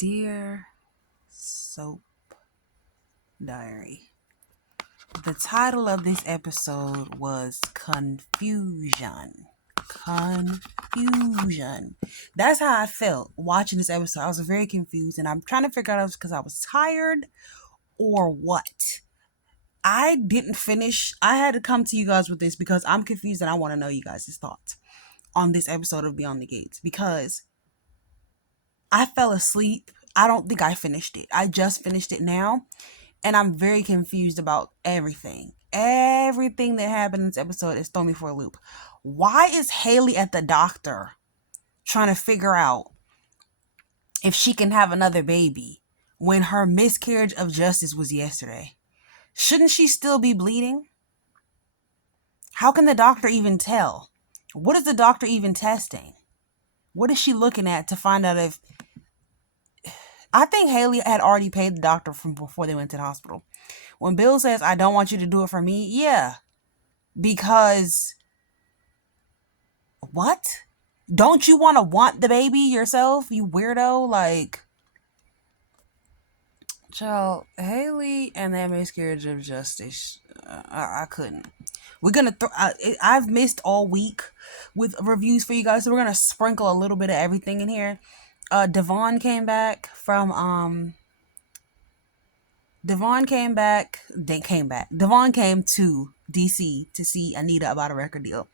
Dear Soap Diary. The title of this episode was Confusion. Confusion. That's how I felt watching this episode. I was very confused, and I'm trying to figure out if it's because I was tired or what. I didn't finish. I had to come to you guys with this because I'm confused and I want to know you guys' thoughts on this episode of Beyond the Gates because I fell asleep. I don't think I finished it. I just finished it now. And I'm very confused about everything. Everything that happened in this episode is throwing me for a loop. Why is Haley at the doctor trying to figure out if she can have another baby when her miscarriage of justice was yesterday? Shouldn't she still be bleeding? How can the doctor even tell? What is the doctor even testing? What is she looking at to find out if... I think Haley had already paid the doctor from before they went to the hospital. When Bill says, I don't want you to do it for me, yeah. Because... What? Don't you want the baby yourself, you weirdo? Like... Child, Haley and that miscarriage of justice, I couldn't. We're gonna I've missed all week with reviews for you guys, so we're gonna sprinkle a little bit of everything in here. Devon came back from Devon came to DC to see Anita about a record deal.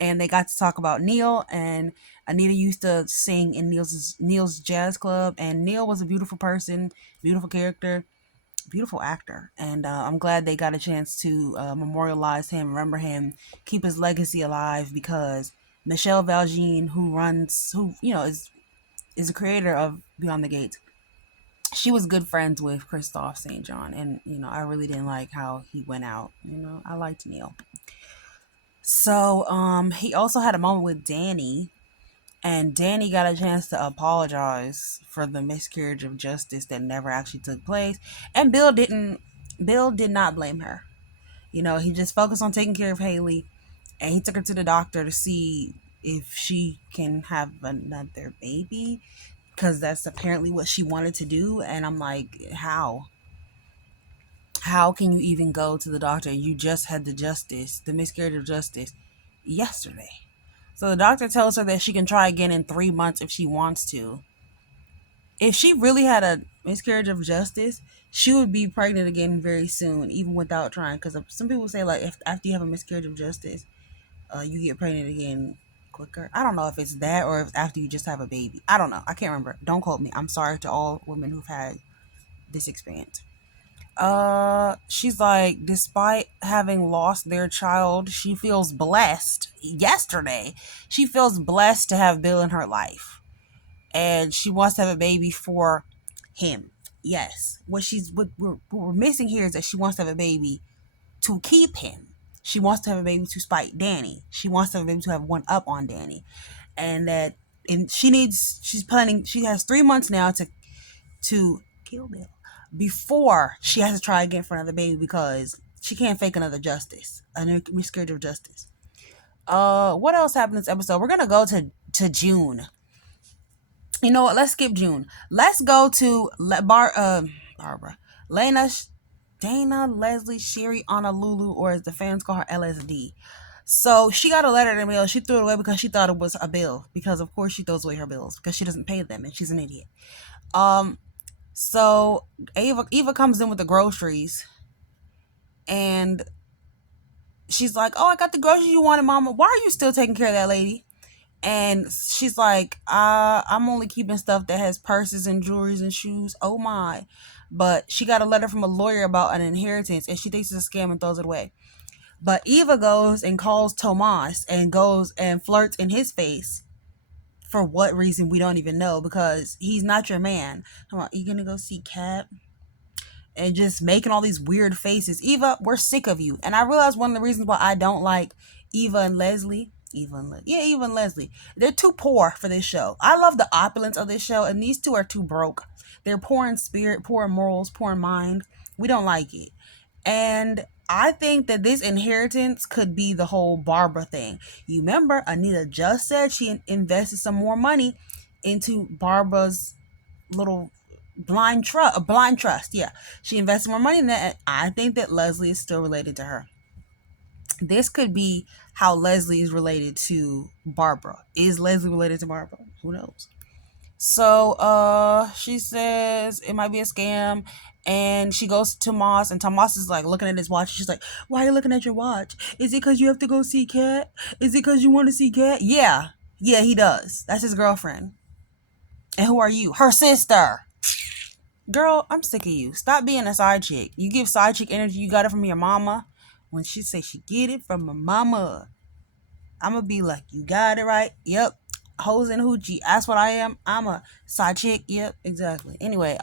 And they got to talk about Neil, and Anita used to sing in Neil's jazz club, and Neil was a beautiful person, beautiful character, beautiful actor, and I'm glad they got a chance to memorialize him, remember him, keep his legacy alive, because Michelle Valjean, who is the creator of Beyond the Gates, she was good friends with Christophe St. John, and I really didn't like how he went out. I liked Neil. So he also had a moment with Danny, and Danny got a chance to apologize for the miscarriage of justice that never actually took place. And Bill did not blame her. He just focused on taking care of Haley, and he took her to the doctor to see if she can have another baby, because that's apparently what she wanted to do. And I'm like, how can you even go to the doctor? You just had the miscarriage of justice yesterday. So the doctor tells her that she can try again in 3 months if she wants to. If she really had a miscarriage of justice, she would be pregnant again very soon, even without trying. Because some people say, like, if after you have a miscarriage of justice, you get pregnant again quicker. I don't know if it's that or if after you just have a baby. I don't know. I can't remember. Don't quote me. I'm sorry to all women who've had this experience. She's like, despite having lost their child, she feels blessed. Yesterday, she feels blessed to have Bill in her life, and she wants to have a baby for him. Yes, what we're missing here is that she wants to have a baby to keep him. She wants to have a baby to spite Danny. She wants to have a baby to have one up on Danny, and she has 3 months now to kill Bill before she has to try again for another baby, because she can't fake another miscarriage of justice. What else happened in this episode? We're gonna go to June. You know what? Let's skip June. Let's go to Barbara, Lena, Dana, Leslie, Sherry, Honolulu, or as the fans call her, LSD. So she got a letter in the mail. She threw it away because she thought it was a bill. Because of course she throws away her bills because she doesn't pay them and she's an idiot. So Eva comes in with the groceries, and she's like, "Oh, I got the groceries you wanted, Mama. Why are you still taking care of that lady?" And she's like, I'm only keeping stuff that has purses and jewelries and shoes. Oh my. But she got a letter from a lawyer about an inheritance, and she thinks it's a scam and throws it away. But Eva goes and calls Tomas and goes and flirts in his face. For what reason, we don't even know, because he's not your man. Come on, you gonna go see Kat? And just making all these weird faces. Eva, we're sick of you. And I realized one of the reasons why I don't like Eva and Leslie. Eva and Leslie. They're too poor for this show. I love the opulence of this show, and these two are too broke. They're poor in spirit, poor in morals, poor in mind. We don't like it. And I think that this inheritance could be the whole Barbara thing. You remember, Anita just said she invested some more money into Barbara's little blind trust. Yeah, she invested more money in that. And I think that Leslie is still related to her. This could be how Leslie is related to Barbara. Is Leslie related to Barbara? Who knows? So she says it might be a scam, and she goes to Tomas, and Tomas is like looking at his watch. She's like, "Why are you looking at your watch? Is it because you have to go see Cat? Is it because you want to see Cat?" Yeah. Yeah, he does. That's his girlfriend. And who are you? Her sister. Girl, I'm sick of you. Stop being a side chick. You give side chick energy, you got it from your mama. When she say she get it from my mama, I'ma be like, you got it right. Yep. Hoes and hoochie. That's what I am. I'm a side chick. Yep, exactly. Anyway,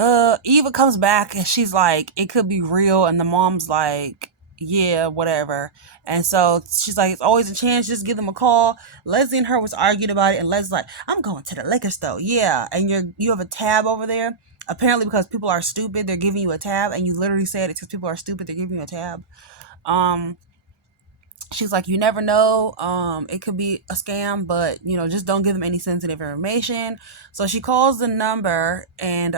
Eva comes back and she's like, it could be real, and the mom's like, yeah, whatever. And so she's like, it's always a chance, just give them a call. Leslie and her was arguing about it, and Leslie's like, I'm going to the liquor store. Yeah, and you have a tab over there. Apparently, because people are stupid, they're giving you a tab, and you literally said it's because people are stupid, they're giving you a tab. She's like, you never know, it could be a scam, but just don't give them any sensitive information. So she calls the number, and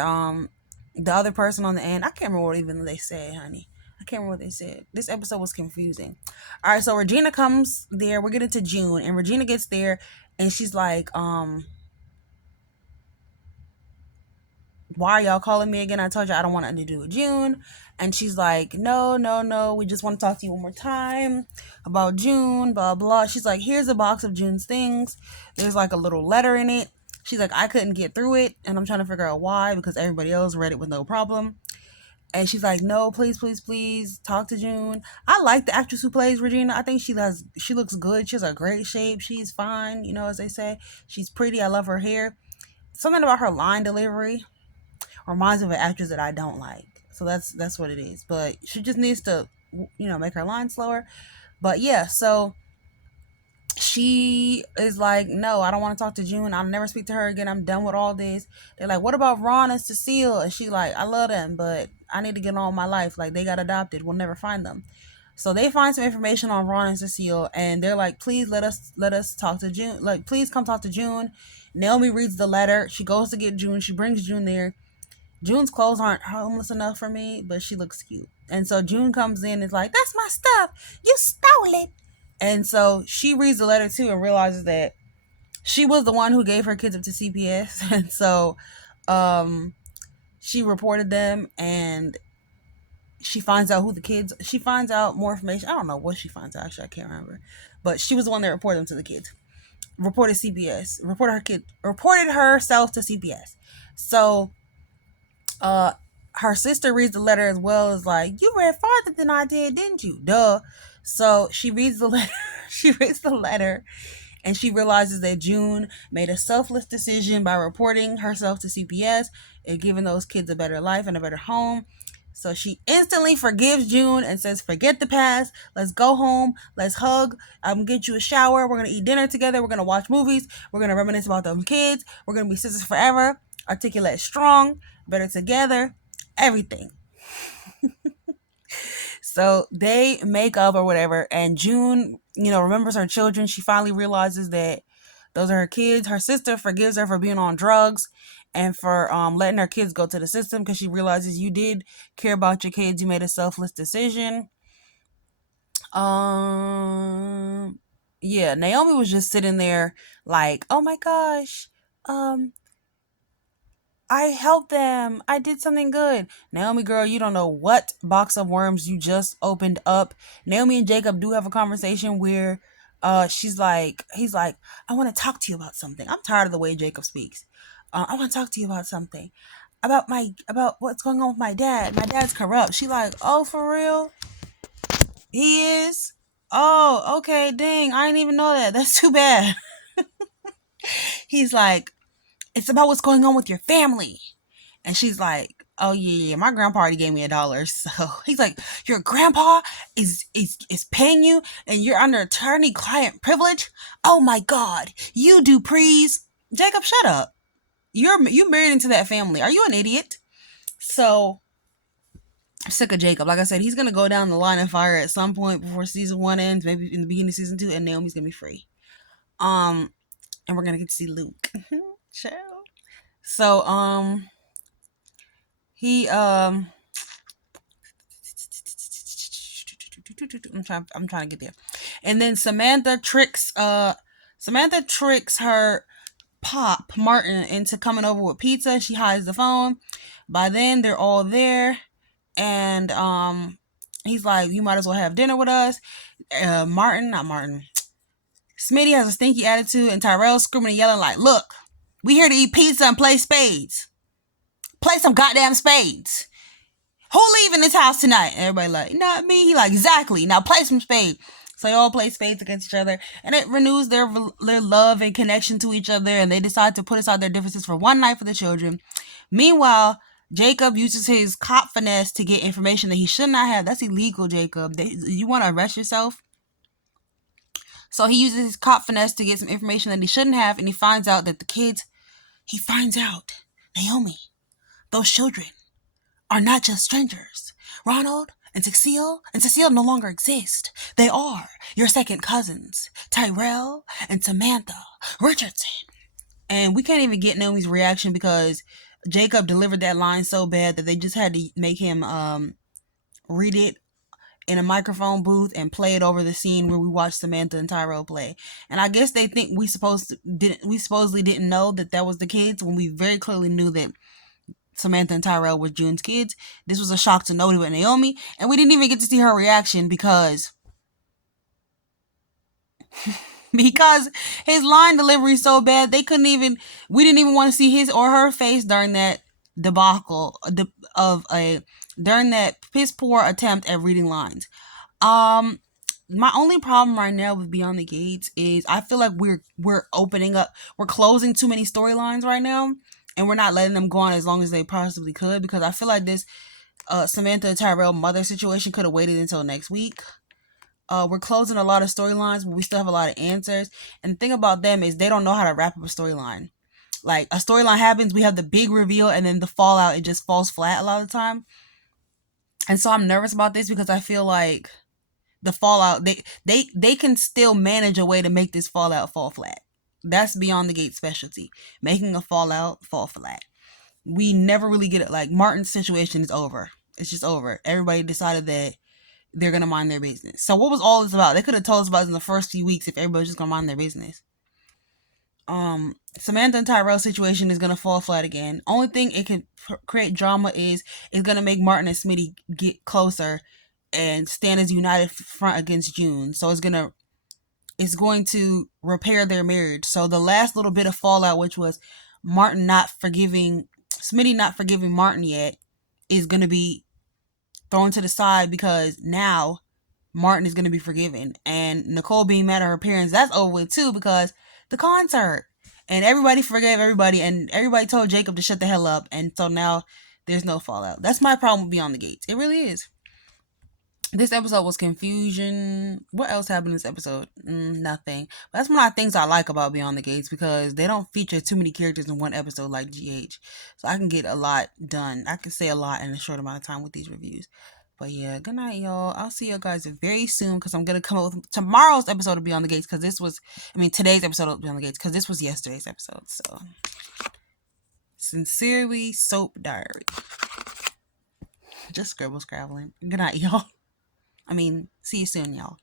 the other person on the end, I can't remember what even they said, honey. I can't remember what they said. This episode was confusing. All right, so Regina comes there. We're getting to June, and Regina gets there, and she's like, why are y'all calling me again? I told you I don't want nothing to do with June. And she's like, no, no, no. We just want to talk to you one more time about June, blah, blah. She's like, here's a box of June's things. There's like a little letter in it. She's like, I couldn't get through it. And I'm trying to figure out why, because everybody else read it with no problem. And she's like, no, please, please, please talk to June. I like the actress who plays Regina. I think she looks good. She has a great shape. She's fine, as they say. She's pretty. I love her hair. Something about her line delivery reminds me of an actress that I don't like. So that's what it is. But she just needs to, make her line slower. But yeah, so she is like, no, I don't want to talk to June. I'll never speak to her again. I'm done with all this. They're like, what about Ron and Cecile? And she like, I love them, but I need to get on with my life. Like, they got adopted. We'll never find them. So they find some information on Ron and Cecile, and they're like, please let us talk to June. Like, please come talk to June. Naomi reads the letter. She goes to get June. She brings June there. June's clothes aren't homeless enough for me, but she looks cute. And so June comes in and is like, that's my stuff. You stole it. And so she reads the letter too and realizes that she was the one who gave her kids up to CPS. And so she reported them, and she finds out she finds out more information. I don't know what she finds out. Actually, I can't remember. But she was the one that reported them to the kids. Reported CPS. Reported herself to CPS. So her sister reads the letter as well, as like, you read farther than I did, didn't you? Duh. So she reads the letter. She reads the letter, and she realizes that June made a selfless decision by reporting herself to CPS and giving those kids a better life and a better home. So she instantly forgives June and says, forget the past. Let's go home. Let's hug. I'm going to get you a shower. We're going to eat dinner together. We're going to watch movies. We're going to reminisce about those kids. We're going to be sisters forever. Articulate strong. Better together. Everything. So they make up or whatever. And June, remembers her children. She finally realizes that those are her kids. Her sister forgives her for being on drugs and for letting her kids go to the system, because she realizes you did care about your kids. You made a selfless decision. Yeah, Naomi was just sitting there like, oh my gosh, I helped them. I did something good. Naomi, girl, you don't know what box of worms you just opened up. Naomi and Jacob do have a conversation where he's like, I want to talk to you about something. I'm tired of the way Jacob speaks. I want to talk to you about something. About what's going on with my dad. My dad's corrupt. She like, oh, for real? He is? Oh, okay, dang. I didn't even know that. That's too bad. He's like, it's about what's going on with your family. And she's like, oh yeah, my grandpa already gave me $1. So he's like, your grandpa is paying you and you're under attorney-client privilege? Oh my God, you Dupree's. Jacob, shut up. You married into that family. Are you an idiot? So I'm sick of Jacob. Like I said, he's gonna go down the line of fire at some point before season 1 ends, maybe in the beginning of season 2, and Naomi's gonna be free. And we're gonna get to see Luke. Chill. So he I'm trying to get there. And then Samantha tricks her pop Martin into coming over with pizza. She hides the phone. By then they're all there, and he's like, "You might as well have dinner with us." Not Martin. Smitty has a stinky attitude, and Tyrell's screaming and yelling like, "Look, we here to eat pizza and play spades. Play some goddamn spades. Who leaving this house tonight?" And everybody like, "Not me." He like, "Exactly. Now play some spades." So they all play spades against each other, and it renews their love and connection to each other. And they decide to put aside their differences for one night for the children. Meanwhile, Jacob uses his cop finesse to get information that he should not have. That's illegal, Jacob. You want to arrest yourself? So he uses his cop finesse to get some information that he shouldn't have, and he finds out, Naomi, those children are not just strangers. Ronald and Cecile no longer exist. They are your second cousins, Tyrell and Samantha Richardson. And we can't even get Naomi's reaction because Jacob delivered that line so bad that they just had to make him read it in a microphone booth and play it over the scene where we watched Samantha and Tyrell play. And I guess they think we supposedly didn't know that was the kids when we very clearly knew that Samantha and Tyrell were June's kids. This was a shock to nobody but Naomi, and we didn't even get to see her reaction because his line delivery is so bad we didn't even want to see his or her face during that debacle during that piss poor attempt at reading lines. My only problem right now with Beyond the Gates is I feel like we're closing too many storylines right now, and we're not letting them go on as long as they possibly could, because I feel like this Samantha and Tyrell mother situation could have waited until next week. We're closing a lot of storylines, but we still have a lot of answers. And the thing about them is they don't know how to wrap up a storyline. Like, a storyline happens, we have the big reveal, and then the fallout, it just falls flat a lot of the time. And so I'm nervous about this because I feel like the fallout, they can still manage a way to make this fallout fall flat. That's Beyond the Gate specialty, making a fallout fall flat. We never really get it. Like, Martin's situation is over. It's just over. Everybody decided that they're gonna mind their business. So what was all this about? They could have told us about this in the first few weeks if everybody was just gonna mind their business. Samantha and Tyrell's situation is gonna fall flat again. Only thing it could create drama is it's gonna make Martin and Smitty get closer and stand as united front against June. So it's going to repair their marriage. So the last little bit of fallout, which was Smitty not forgiving Martin yet, is gonna be thrown to the side because now Martin is going to be forgiven. And Nicole being mad at her parents, that's over with too, because the concert. And everybody forgave everybody, and everybody told Jacob to shut the hell up. And so now there's no fallout. That's my problem with Beyond the Gates. It really is. This episode was confusion. What else happened in this episode? Nothing. But that's one of the things I like about Beyond the Gates, because they don't feature too many characters in one episode like GH. So I can get a lot done. I can say a lot in a short amount of time with these reviews. But yeah, good night, y'all. I'll see you guys very soon, because I'm going to come up with tomorrow's episode of Beyond the Gates, because today's episode of Beyond the Gates, because this was yesterday's episode. So, sincerely, Soap Diary. Just scrabbling. Good night, y'all. See you soon, y'all.